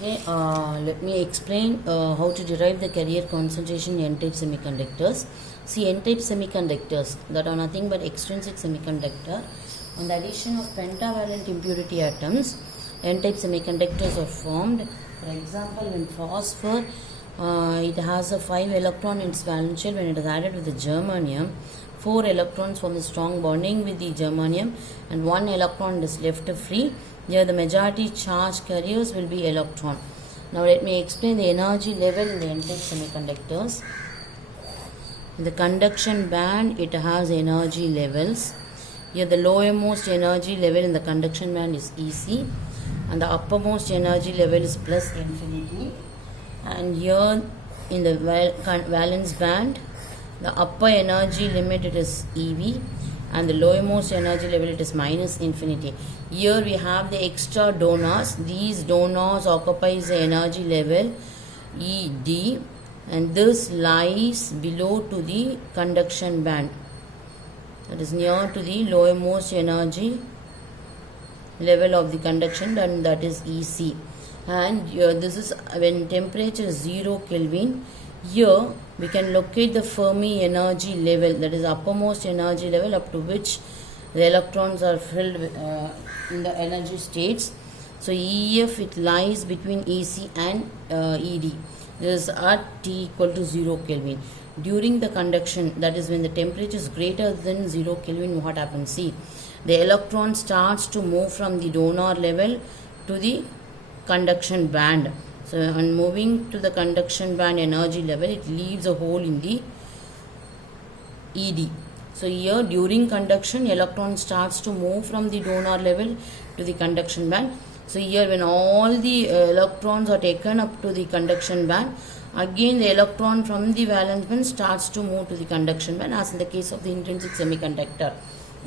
Okay, let me explain how to derive the carrier concentration in N-type semiconductors. See, N-type semiconductors that are nothing but extrinsic semiconductor. On the addition of pentavalent impurity atoms, N-type semiconductors are formed. For example, in phosphor, it has a 5 electron in its valence shell. When it is added with the germanium, 4 electrons form a strong bonding with the germanium and 1 electron is left free. Here the majority charge carriers will be electron. Now let me explain the energy level in the N-type semiconductors. In the conduction band, it has energy levels. Here the lowermost energy level in the conduction band is EC and the uppermost energy level is plus infinity. And here in the valence band, the upper energy limit it is EV and the lowermost energy level it is minus infinity. Here we have the extra donors. These donors occupies the energy level ED and this lies below to the conduction band. That is near to the lowermost energy level of the conduction, and that is EC. And this is when temperature is 0 Kelvin. Here we can locate the Fermi energy level, that is uppermost energy level up to which the electrons are filled in the energy states. So EF it lies between EC and ED. This is at T equal to 0 Kelvin. During the conduction, that is when the temperature is greater than 0 Kelvin, what happens? See, the electron starts to move from the donor level to the conduction band. So on moving to the conduction band energy level, it leaves a hole in the ED. So here during conduction, electron starts to move from the donor level to the conduction band. So here when all the electrons are taken up to the conduction band, again the electron from the valence band starts to move to the conduction band, as in the case of the intrinsic semiconductor.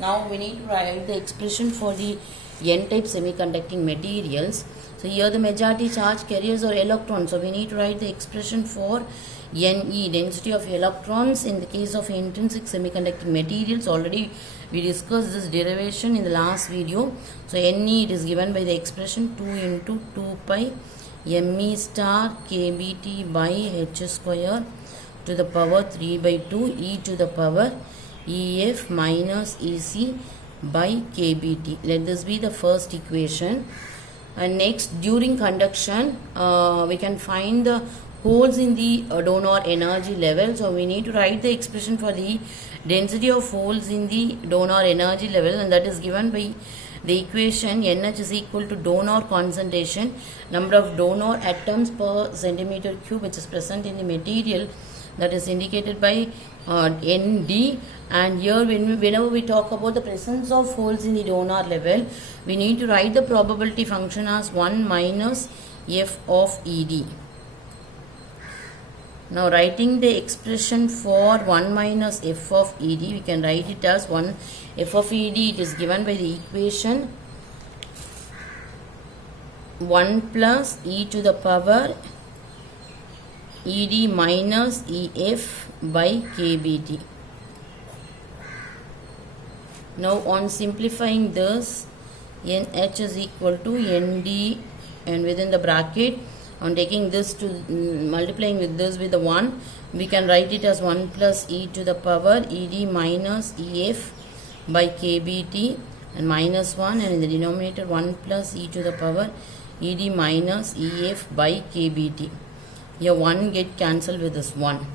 Now we need to write the expression for the N-type semiconducting materials. So here the majority charge carriers are electrons. So we need to write the expression for Ne, density of electrons in the case of intrinsic semiconducting materials. Already we discussed this derivation in the last video. So Ne it is given by the expression 2 into 2 pi Me star kBt by h square to the power 3 by 2 e to the power EF minus EC by kBt. Let this be the first equation. And next, during conduction, we can find the holes in the donor energy level. So we need to write the expression for the density of holes in the donor energy level, and that is given by the equation NH is equal to donor concentration, number of donor atoms per centimeter cube which is present in the material, that is indicated by ND. And here whenever we talk about the presence of holes in the donor level, we need to write the probability function as 1 minus F of ED. Now writing the expression for 1 minus F of ED, we can write it as 1 F of ED. It is given by the equation 1 plus e to the power ED minus EF by kBt. Now on simplifying this, NH is equal to ND, and within the bracket, on taking this to multiplying with this with the 1, we can write it as 1 plus e to the power ED minus EF by kBt, and minus 1, and in the denominator 1 plus e to the power ED minus EF by kBt. Here 1 get cancelled with this 1.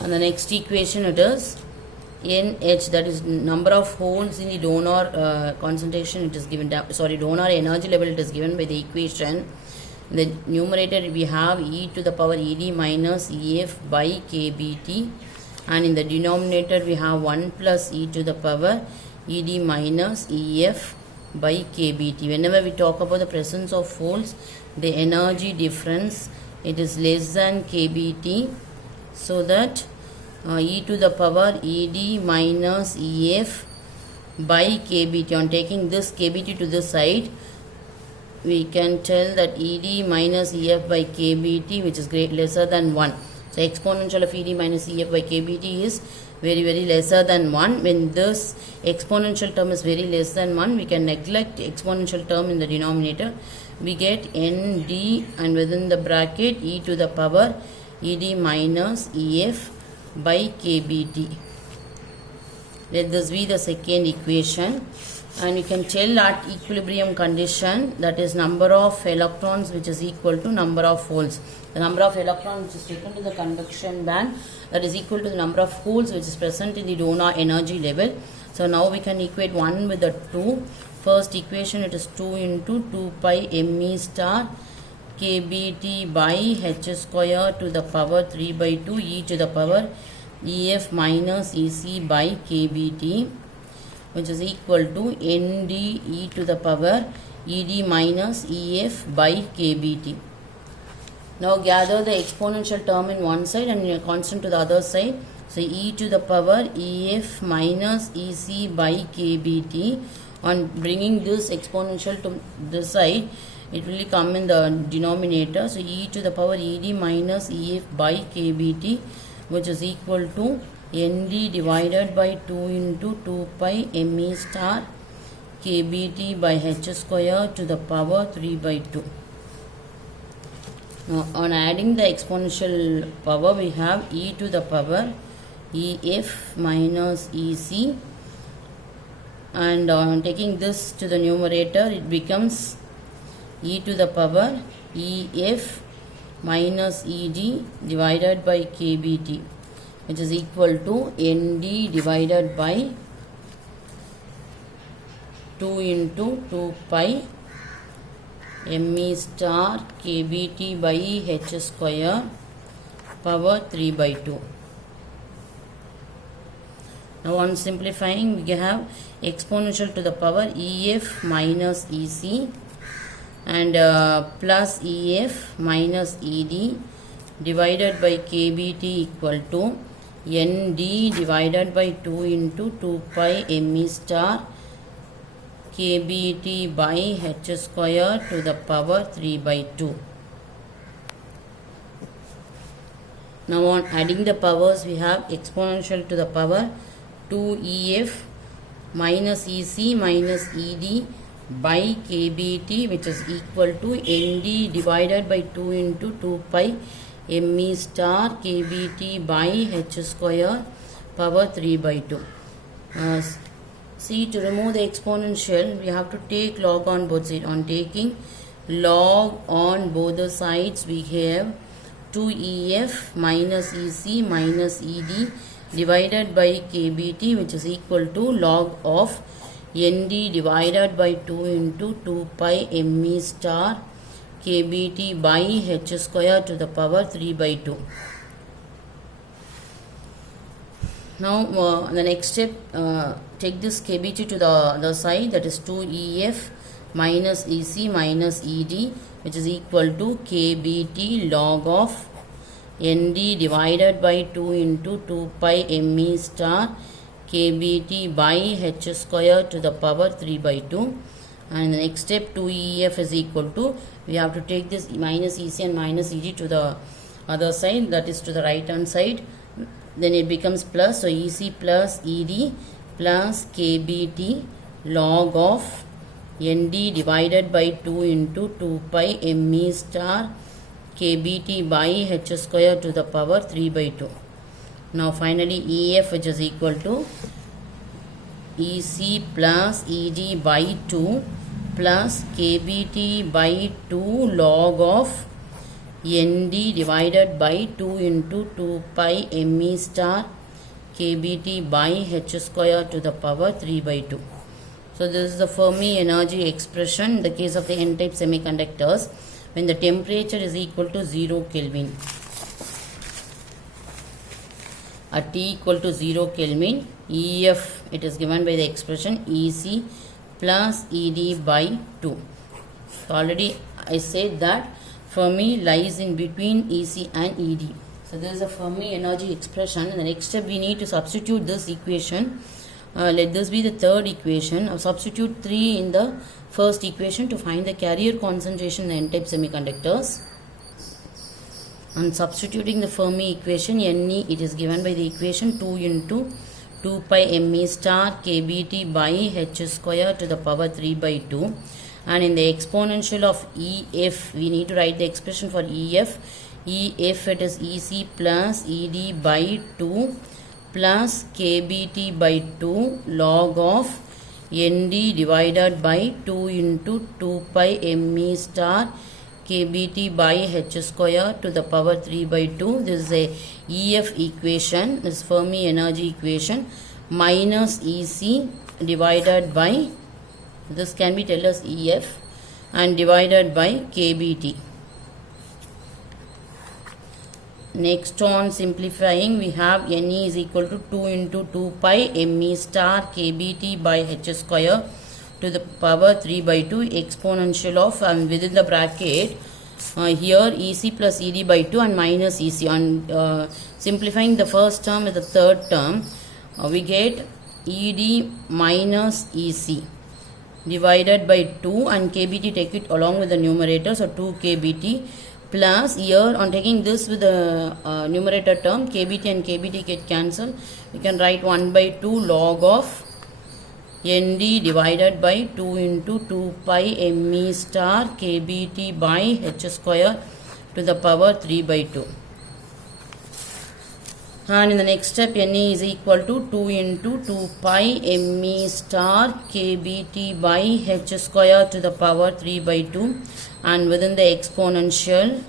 And the next equation it is NH, that is number of holes in the donor concentration, it is given, donor energy level, it is given by the equation. In the numerator we have e to the power ED minus EF by kBt, and in the denominator we have 1 plus e to the power ED minus EF by kBt. Whenever we talk about the presence of holes, the energy difference it is less than kBt, so that e to the power ED minus EF by kBt, on taking this kBt to this side, we can tell that ED minus EF by kBt, which is lesser than 1. So exponential of ED minus EF by kBt is very lesser than 1. When this exponential term is very less than 1, we can neglect exponential term in the denominator. We get nd and within the bracket e to the power ed minus ef by kbt. Let this be the second equation, and you can tell at equilibrium condition, that is number of electrons which is equal to number of holes. The number of electrons which is taken to the conduction band, that is equal to the number of holes which is present in the donor energy level. So now we can equate 1 with the 2. First equation, it is 2 into 2 pi me star kbt by h square to the power 3 by 2 e to the power ef minus ec by kbt, which is equal to nd e to the power ed minus ef by kbt. Now gather the exponential term in one side and a constant to the other side. So e to the power ef minus ec by kbt. On bringing this exponential to this side, it will come in the denominator. So e to the power ed minus ef by kbt, which is equal to nd divided by 2 into 2 pi me star kbt by h square to the power 3 by 2. Now on adding the exponential power, we have e to the power ef minus ec, and on taking this to the numerator, it becomes e to the power ef minus ed divided by kbt, which is equal to nd divided by 2 into 2 pi me star kbt by h square power 3 by 2. Now on simplifying, we have exponential to the power ef minus ec and plus ef minus ed divided by kbt equal to nd divided by 2 into 2 pi me star kbt by h square to the power 3 by 2. Now on adding the powers, we have exponential to the power 2ef minus ec minus ed by kbt, which is equal to nd divided by 2 into 2 pi me star kbt by h square power 3 by 2. See, to remove the exponential, we have to take log on both sides. On taking log on both the sides, we have 2ef minus ec minus ed divided by kbt, which is equal to log of nd divided by 2 into 2 pi me star kbt by h square to the power 3 by 2. Now the next step, take this kbt to the other side, that is 2ef minus ec minus ed, which is equal to kbt log of nd divided by 2 into 2 pi me star kbt by h square to the power 3 by 2. And the next step, 2ef is equal to, we have to take this minus ec and minus ed to the other side, that is to the right hand side. Then it becomes plus, so ec plus ed plus kbt log of nd divided by 2 into 2 pi me star kbt by h square to the power 3 by 2. Now finally ef, which is equal to ec plus ed by 2 plus kbt by 2 log of nd divided by 2 into 2 pi me star kbt by h square to the power 3 by 2. So this is the Fermi energy expression in the case of the n-type semiconductors when the temperature is equal to 0 Kelvin. At T equal to 0 Kelvin, EF, it is given by the expression EC plus ED by 2. So already I said that Fermi lies in between EC and ED. So this is a Fermi energy expression. In the next step, we need to substitute this equation. Let this be the third equation. Substitute 3 in the first equation to find the carrier concentration in n-type semiconductors. And substituting the Fermi equation, Ne, it is given by the equation 2 into 2 pi Me star kBt by h square to the power 3 by 2. And in the exponential of EF, we need to write the expression for EF. EF, it is EC plus ED by 2 plus kBt by 2 log of Nd divided by 2 into 2 pi Me star kBt by h square to the power 3 by 2. This is a EF equation, this Fermi energy equation, minus EC divided by, this can be tell as EF, and divided by kBt. Next, on simplifying, we have Ne is equal to 2 into 2 pi Me star kBt by h square to the power 3 by 2 exponential of, within the bracket, here EC plus ED by 2 and minus EC. On simplifying the first term with the third term, we get ED minus EC divided by 2, and kBt take it along with the numerator, so 2 kBt plus, here on taking this with the numerator term, kBt and kBt get cancelled. We can write 1 by 2 log of Nd divided by 2 into 2 pi Me star kBt by h square to the power 3 by 2. And in the next step, Ne is equal to 2 into 2 pi Me star kBt by h square to the power 3 by 2, and within the exponential,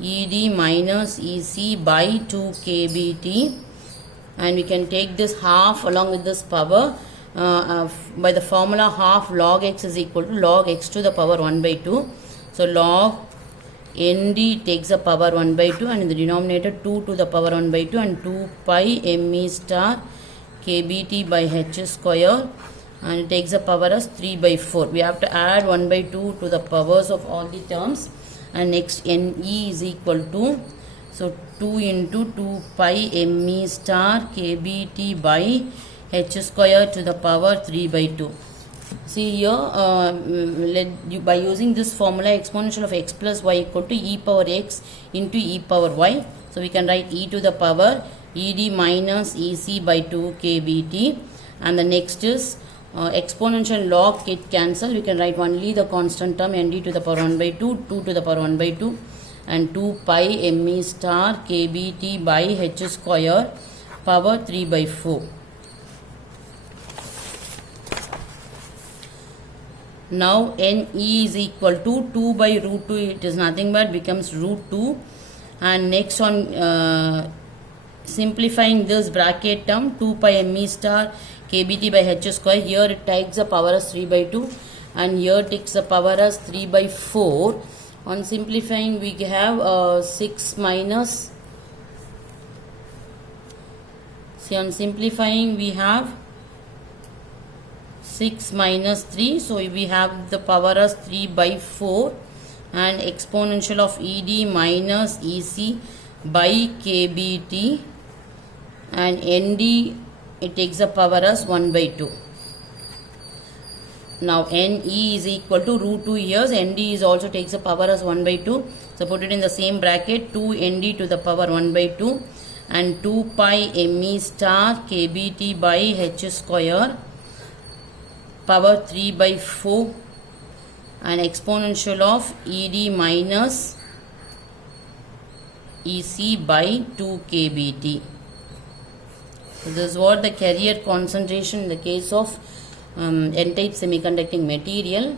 Ed minus Ec by 2 kBt, and we can take this half along with this power by the formula half log x is equal to log x to the power 1 by 2. So log Nd takes the power 1 by 2, and in the denominator 2 to the power 1 by 2, and 2 pi Me star kBt by h square, and it takes the power as 3 by 4. We have to add 1 by 2 to the powers of all the terms, and next Ne is equal to, so 2 into 2 pi Me star kBt by h square to the power 3 by 2. See here, by using this formula, exponential of x plus y equal to e power x into e power y. So we can write e to the power Ed minus Ec by 2 kBt, and the next is exponential log get cancel. We can write only the constant term Nd to the power 1 by 2, 2 to the power 1 by 2, and 2 pi Me star kBt by h square power 3 by 4. Now Ne is equal to 2 by root 2, it is nothing but becomes root 2, and next on simplifying this bracket term, 2 pi Me star kBt by h square, here it takes the power as 3 by 2, and here takes the power as 3 by 4. On simplifying, we have 6 minus, see on simplifying we have 6 minus 3, so we have the power as 3 by 4, and exponential of Ed minus Ec by kBt, and Nd it takes the power as 1 by 2. Now Ne is equal to root 2 here, Nd is also takes the power as 1 by 2, so put it in the same bracket, 2 Nd to the power 1 by 2, and 2 pi Me star kBt by h square power 3 by 4, and exponential of Ed minus Ec by 2 kBt. So this is what the carrier concentration in the case of N-type semiconducting material.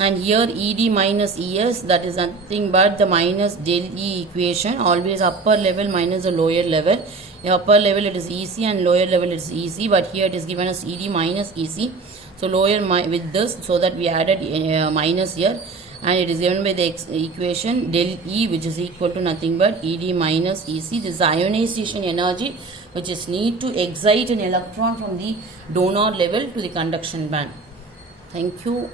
And here Ed minus Es, that is nothing but the minus del E equation, always upper level minus the lower level. In upper level it is Ec and lower level it is Ec, but here it is given as Ed minus Ec. So lower with this, so that we added minus here, and it is given by the equation del E, which is equal to nothing but Ed minus Ec. This is ionization energy which is need to excite an electron from the donor level to the conduction band. Thank you.